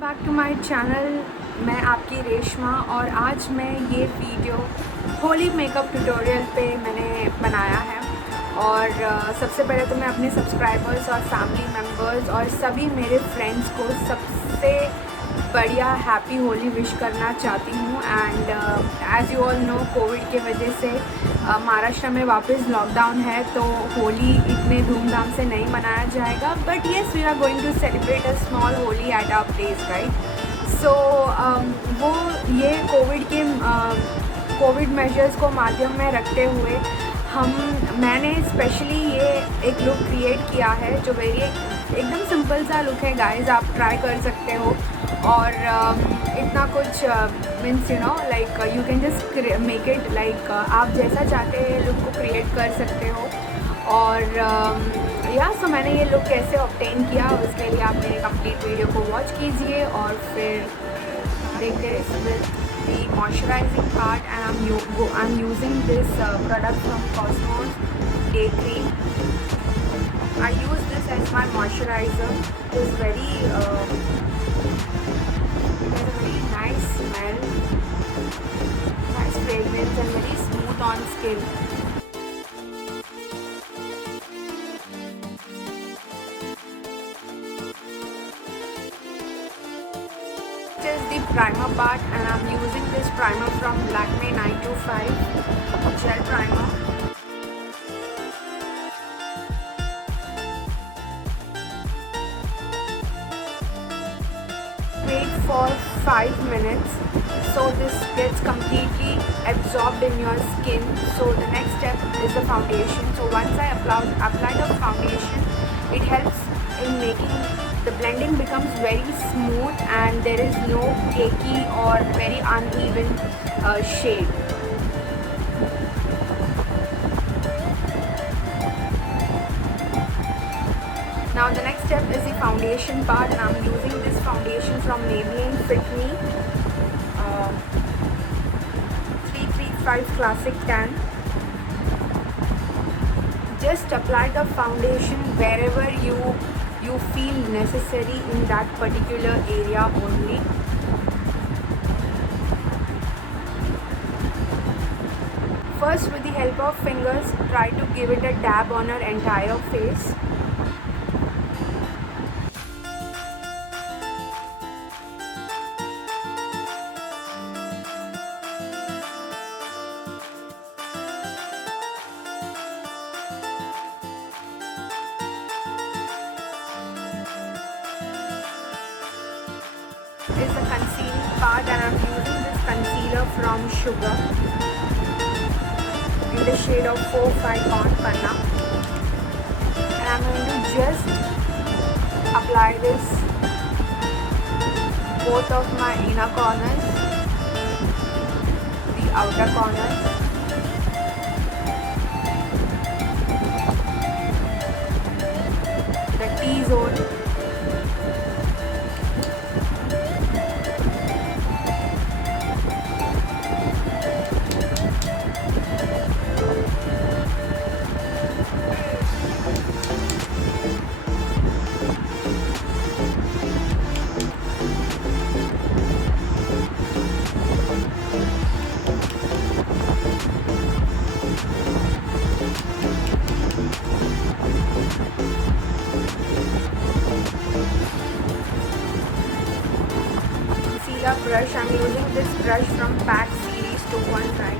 Back to my channel. मैं आपकी रेशमा और आज मैं ये वीडियो होली मेकअप ट्यूटोरियल पे मैंने बनाया है। और सबसे पहले तो मैं अपने सब्सक्राइबर्स और फैमिली मेम्बर्स और सभी मेरे फ्रेंड्स को सबसे बढ़िया हैप्पी होली विश करना चाहती हूँ। And as you all know, Covid के वजह से महाराष्ट्र में वापस लॉकडाउन है, तो होली इतने धूमधाम से नहीं मनाया जाएगा। But yes, we are going to celebrate a small Holi at our place, right. So वो ये कोविड मेजर्स को माध्यम में रखते हुए मैंने स्पेशली ये एक लुक क्रिएट किया है जो एकदम सिंपल सा लुक है गाइस, आप ट्राई कर सकते हो। और इतना कुछ means you know like you can just make it like आप जैसा चाहते हैं लुक को क्रिएट कर सकते हो। और सो मैंने ये लुक कैसे ऑब्टेन किया उसके लिए आप मेरे कंप्लीट वीडियो को वॉच कीजिए और फिर देखते रहिए। The moisturizing part, and I'm using this product from Cosmos Day Cream. I use this as my moisturizer. It is it has a very nice smell, nice fragrance, and very smooth on skin. This is the primer part, and I'm using this primer from Lakme 925 gel primer. Wait for 5 minutes so this gets completely absorbed in your skin. So the next step is the foundation. So once I apply the foundation, it helps in making the blending becomes very smooth and there is no cakey or very uneven shade. Now the next step is the foundation part, and I'm using this foundation from Maybelline Fit Me 335 Classic Tan. Just apply the foundation wherever you feel necessary in that particular area only. First, with the help of fingers, try to give it a dab on your entire face. Is the concealing part, and I'm using this concealer from Sugar in the shade of 4-5 Panna, and I'm going to just apply this both of my inner corners, the outer corners, the T-zone. Brush. I'm using this brush from Pack Series 219.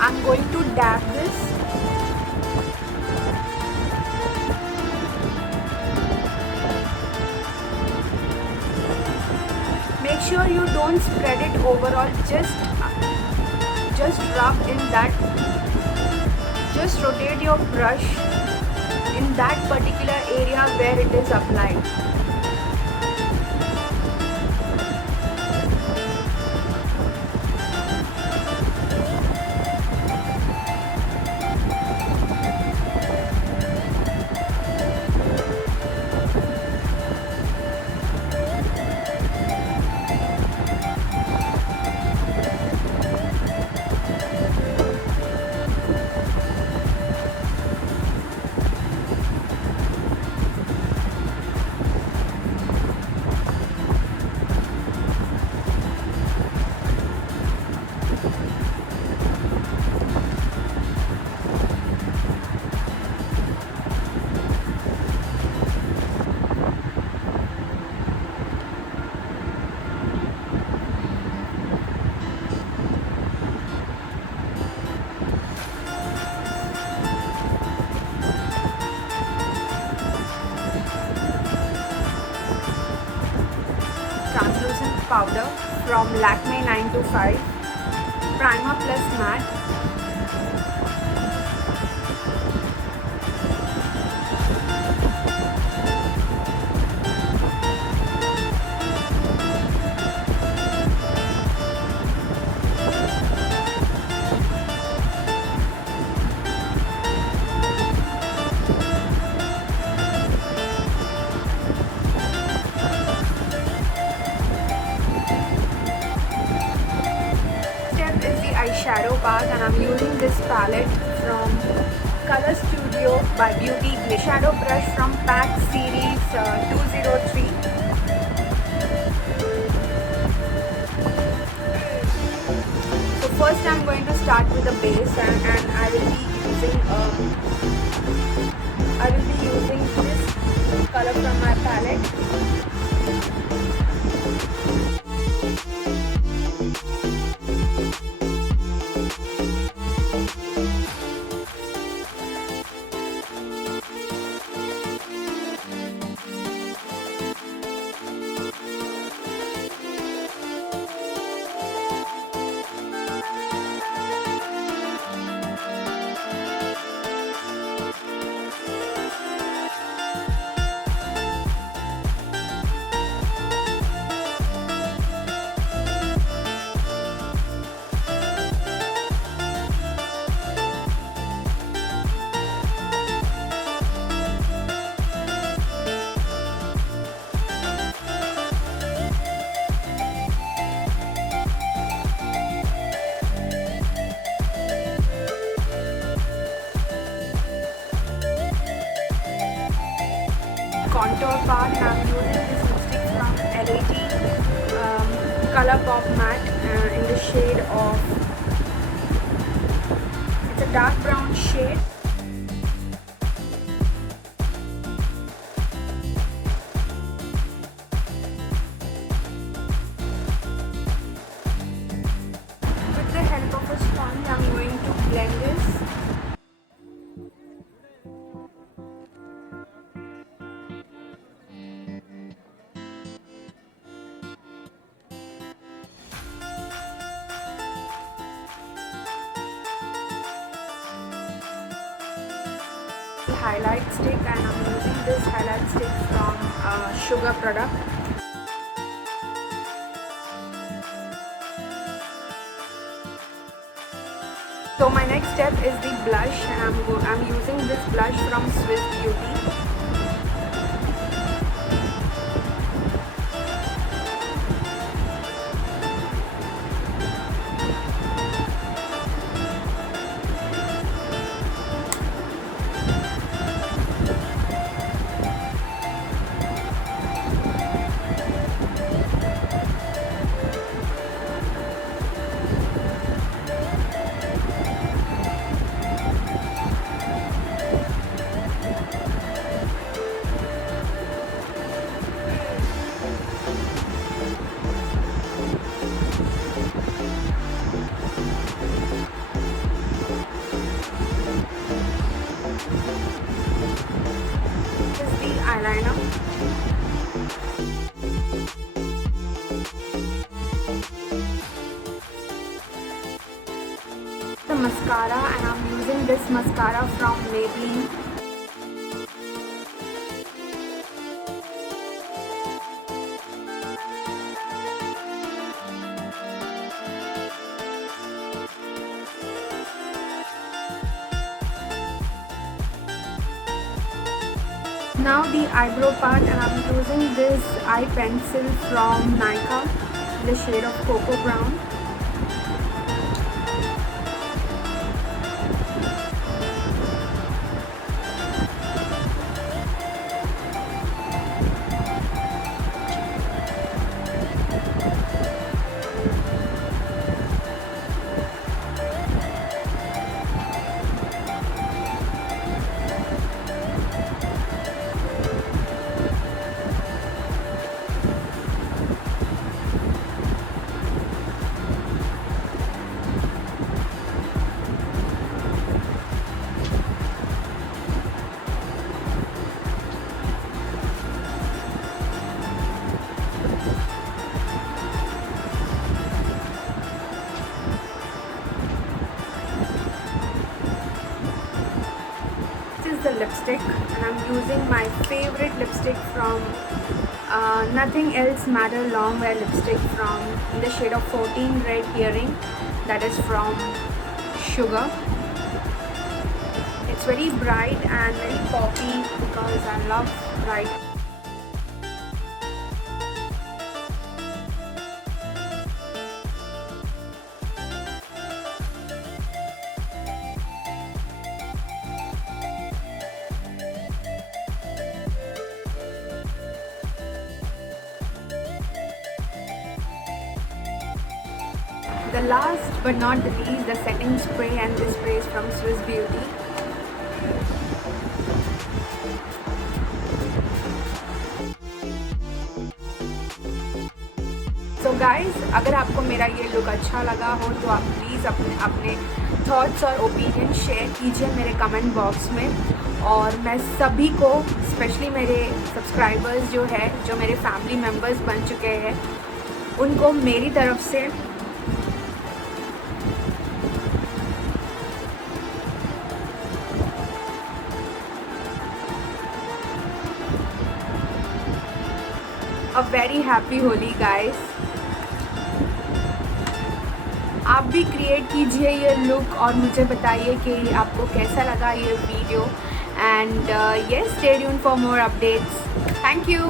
I'm going to dab this. Make sure you don't spread it overall. Just rub in that. Just rotate your brush in that particular area where it is applied. powder from Lakme 925, primer plus matte. Eyeshadow part, and I'm using this palette from Color Studio by Beauty Eyeshadow brush from Pack Series 203. So first I'm going to start with the base, and I will be using this color from my palette. Contour part, and I'm using this lipstick from LAT Color Pop Matte in the shade of, it's a dark brown shade. With the help of a sponge, I'm going to blend this. Highlight stick, and I'm using this highlight stick from Sugar product. So my next step is the blush, and I'm using this blush from Swiss Beauty. Eyeliner. The mascara, and I'm using this mascara from Maybelline. Now the eyebrow part, and I'm using this eye pencil from Nykaa, the shade of Cocoa Brown. lipstick, and I'm using my favorite lipstick from Nothing Else Matter Long Wear lipstick from in the shade of 14 Red Herring, that is from Sugar. It's very bright and very poppy because I love bright. The last but not the least, the setting spray, and this spray is from Swiss Beauty. So guys, अगर आपको मेरा ये look अच्छा लगा हो तो आप please अपने थॉट्स और ओपिनियन शेयर कीजिए मेरे कमेंट बॉक्स में। और मैं सभी को, स्पेशली मेरे सब्सक्राइबर्स जो है, जो मेरे फैमिली मेम्बर्स बन चुके हैं, उनको मेरी तरफ से a very happy Holi guys. आप भी क्रिएट कीजिए ये लुक और मुझे बताइए कि आपको कैसा लगा ये video. And yes, stay tuned for more updates. Thank you.